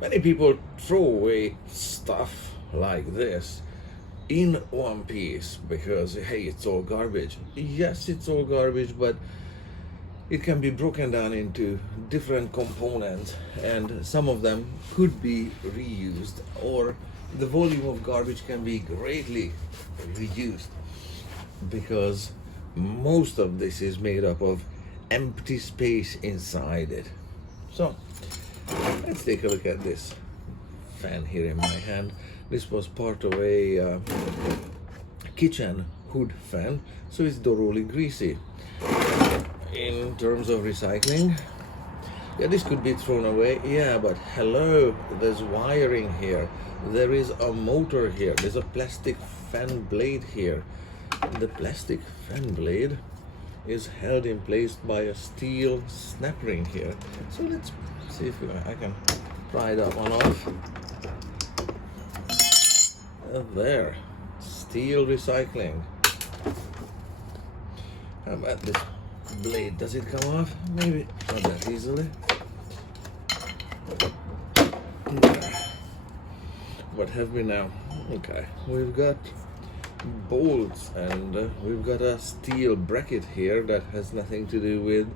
Many people throw away stuff like this in one piece because, hey, it's all garbage. Yes, it's all garbage, but it can be broken down into different components, and some of them could be reused, or the volume of garbage can be greatly reduced because most of this is made up of empty space inside it. So let's take a look at this fan here in my hand. This was part of a kitchen hood fan, so it's thoroughly greasy. In terms of recycling, yeah, this could be thrown away, yeah, but hello, there's wiring here, there is a motor here, there's a plastic fan blade here. The plastic fan blade is held in place by a steel snap ring here. So let's see if I can pry that one off. There, steel recycling. How about this blade? Does it come off? Maybe not that easily. What have we now? Okay, we've got bolts, and we've got a steel bracket here that has nothing to do with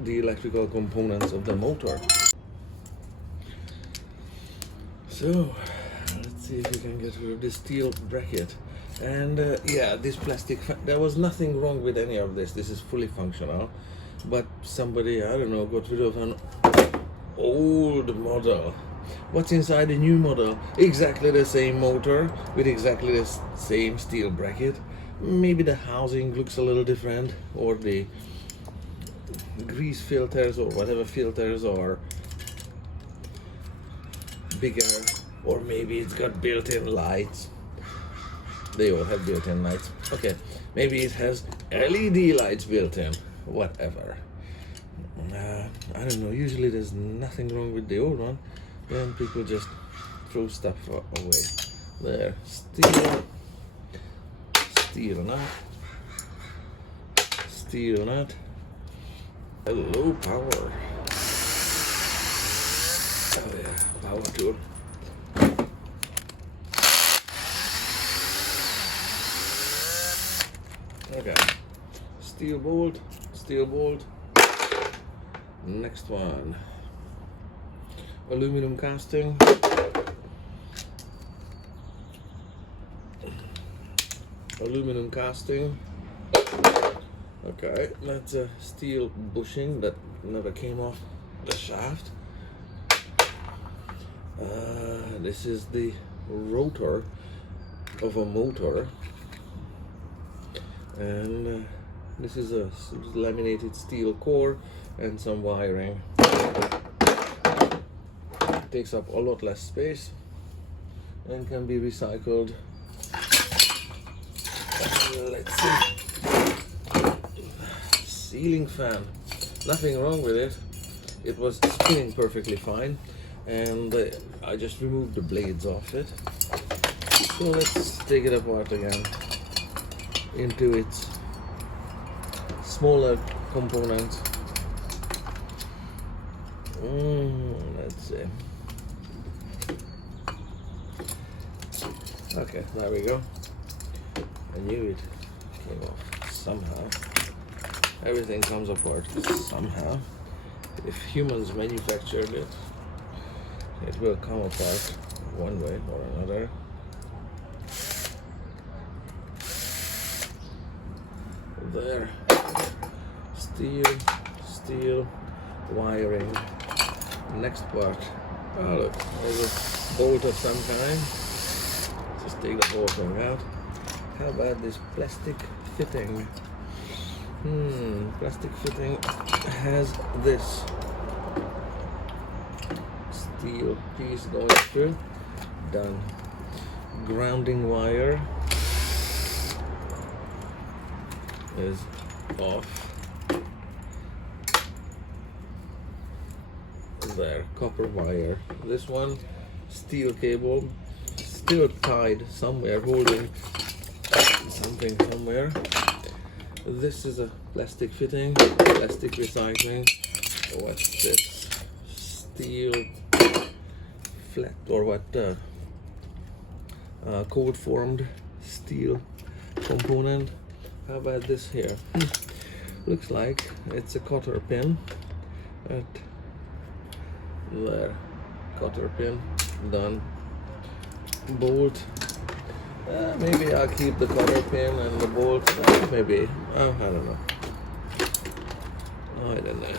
the electrical components of the motor. So let's see if we can get rid of this steel bracket. And yeah, this plastic there was nothing wrong with any of this. This is fully functional, but somebody, I don't know, got rid of an old model. What's inside the new model? Exactly the same motor with exactly the same steel bracket. Maybe the housing looks a little different, or the grease filters or whatever filters are bigger, or maybe it's got built-in lights. They all have built-in lights. Okay, maybe it has LED lights built in. Whatever. I don't know. Usually there's nothing wrong with the old one. Then people just throw stuff away. There, steel nut, steel nut. Hello, power. Oh yeah, power tool. Okay, steel bolt, steel bolt. Next one, aluminum casting. Aluminum casting. Okay, that's a steel bushing that never came off the shaft. This is the rotor of a motor, and this is a laminated steel core and some wiring. Takes up a lot less space and can be recycled. Let's see. Ceiling fan. Nothing wrong with it. It was spinning perfectly fine, and I just removed the blades off it. So let's take it apart again into its smaller components. Let's see. Okay, there we go. I knew it came off somehow. Everything comes apart somehow. If humans manufactured it, it will come apart one way or another. There. Steel, wiring. Next part. Oh look, there's a bolt of some kind. Just take the whole thing out. How about this plastic fitting? Plastic fitting has this steel piece going through. Done. Grounding wire is off. There, copper wire. This one, steel cable, still tied somewhere, holding something somewhere. This is a plastic fitting, plastic recycling. What's this? flat or what cold formed steel component. How about this here? Looks like it's a cotter pin. There, cotter pin, done. Bolt. Maybe I'll keep the cotter pin and the bolt. Maybe. Oh, I don't know. I don't know.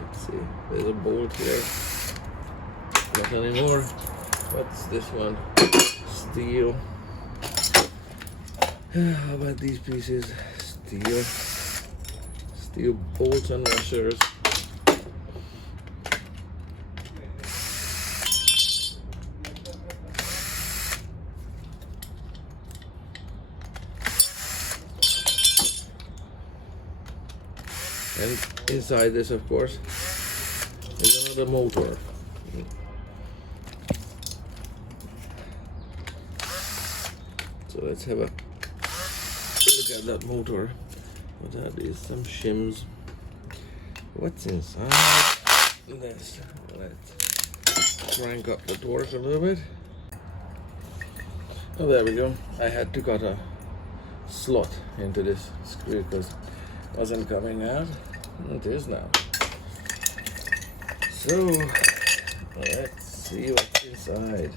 Let's see. There's a bolt here. Not anymore. What's this one? Steel. How about these pieces? Steel. Steel bolts and washers. And inside this, of course, is another motor. So let's have a look at that motor. What are these? Some shims. What's inside this? Let's crank up the torque a little bit. Oh, there we go. I had to cut a slot into this screw because it wasn't coming out. It is now. So let's see what's inside.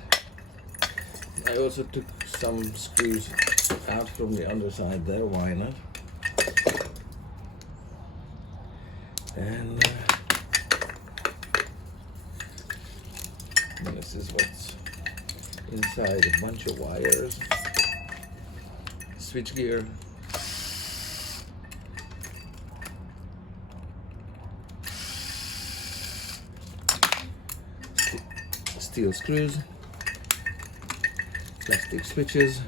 I also took some screws out from the underside there, why not? And this is what's inside, a bunch of wires, switch gear, steel screws, plastic switches.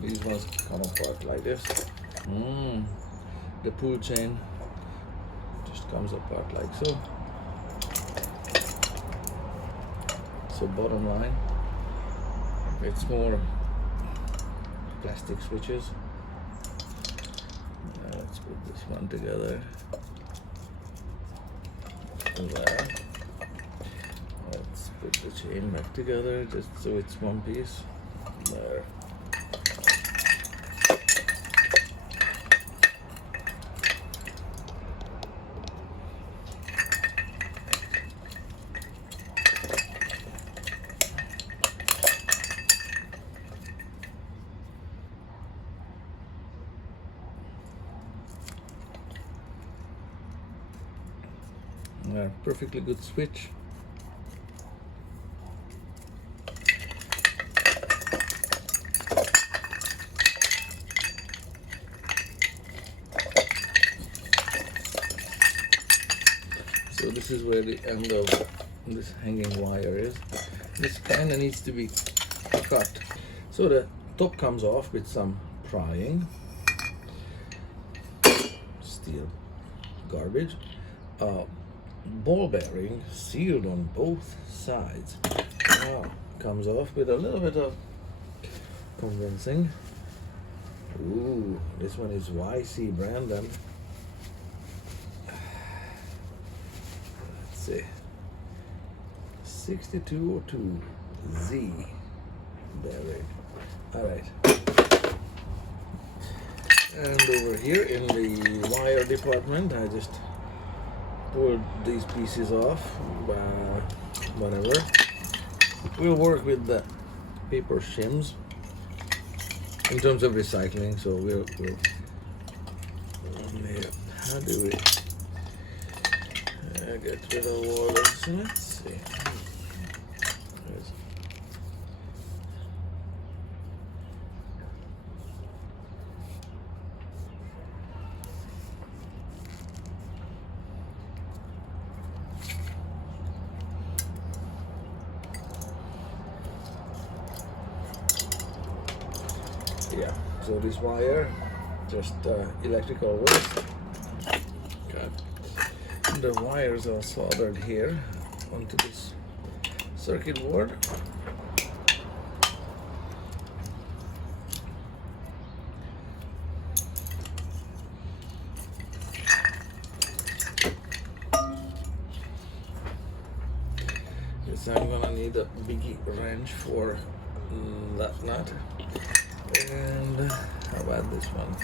These ones come apart like this. The pull chain just comes apart like so. So bottom line, it's more plastic switches. Now let's put this one together. There. Let's put the chain back together just so it's one piece. There. Perfectly good switch. So this is where the end of this hanging wire is. This kind of needs to be cut. So the top comes off with some prying. Steel garbage. Ball bearing sealed on both sides. Now comes off with a little bit of convincing. Ooh, this one is YC Brandon. Let's see, 6202Z bearing. All right. And over here in the wire department, I just pulled these pieces off, whatever. We'll work with the paper shims in terms of recycling, so we'll how do we get rid of all this? Let's see. Yeah, so this wire, just electrical waste. Okay. The wires are soldered here onto this circuit board. Yes, I'm gonna need a big wrench for that nut. And how about this one?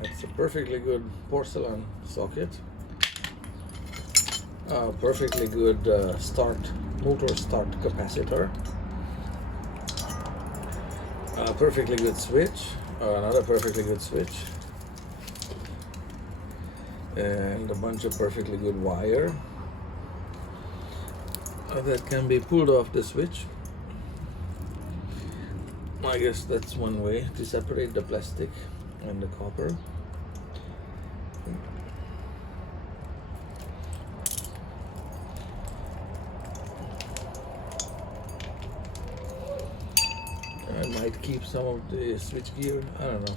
That's a perfectly good porcelain socket. Perfectly good motor start capacitor. Perfectly good switch. Another perfectly good switch. And a bunch of perfectly good wire that can be pulled off the switch. I guess that's one way to separate the plastic and the copper. I might keep some of the switch gear, I don't know.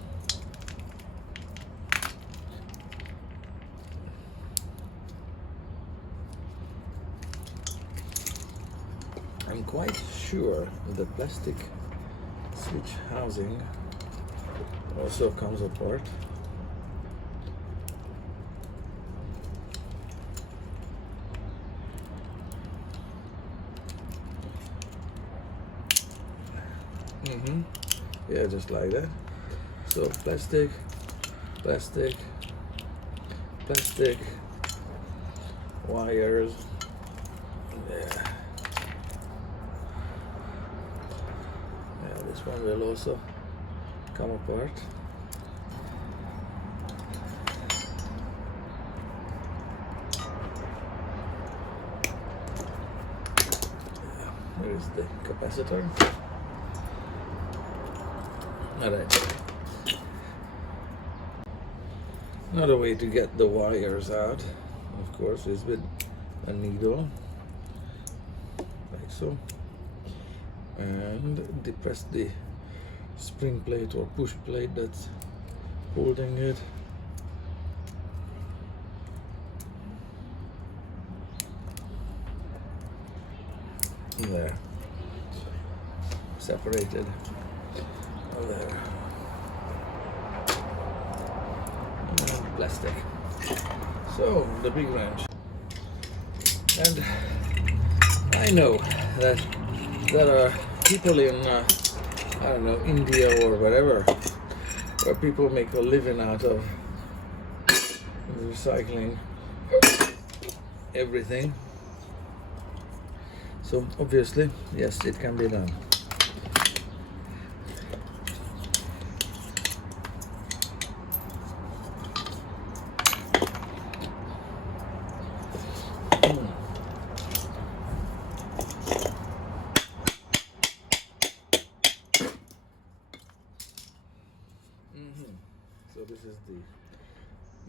I'm quite sure the plastic switch housing also comes apart. Yeah, just like that. So plastic, plastic, plastic, wires. Yeah. Yeah, this one will also come apart. Where is the capacitor? Alright. Another way to get the wires out, of course, is with a needle, like so, and depress the spring plate or push plate that's holding it. There. Separated. There. And plastic. So, the big wrench. And I know that there are people in, I don't know, India or wherever, where people make a living out of recycling everything. So obviously, yes, it can be done. So this is the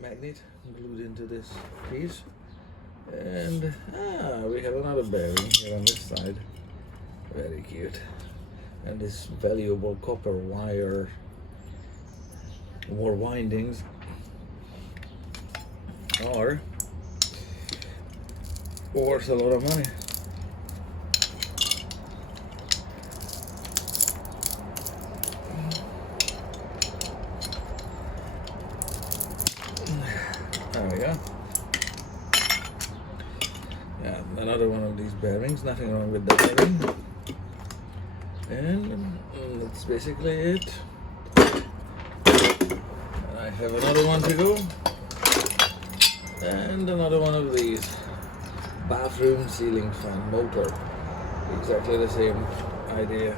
magnet glued into this piece. And we have another bearing here on this side. Very cute. And this valuable copper wire, more windings, are worth a lot of money. There we go. Yeah, another one of these bearings, nothing wrong with the bearing. And that's basically it. And I have another one to go. And another one of these. Bathroom ceiling fan motor. Exactly the same idea.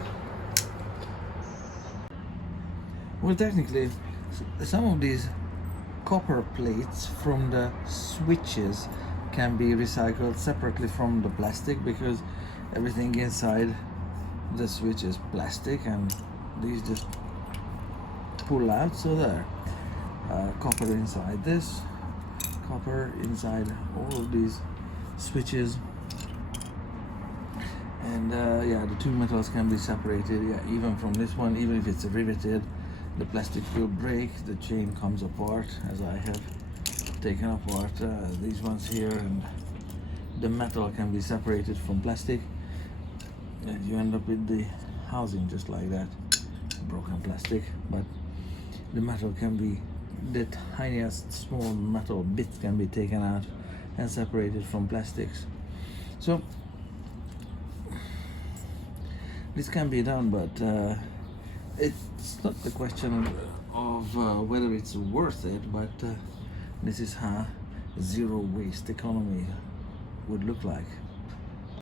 Well, technically, some of these copper plates from the switches can be recycled separately from the plastic, because everything inside the switch is plastic and these just pull out. So there, copper inside this, copper inside all of these switches, and yeah, the two metals can be separated. Yeah, even from this one, even if it's riveted, the plastic will break, the chain comes apart, as I have taken apart these ones here and the metal can be separated from plastic, and you end up with the housing just like that, broken plastic. But the metal can be, the tiniest small metal bits can be taken out and separated from plastics. So this can be done, but it's not the question of whether it's worth it, but this is how zero waste economy would look like.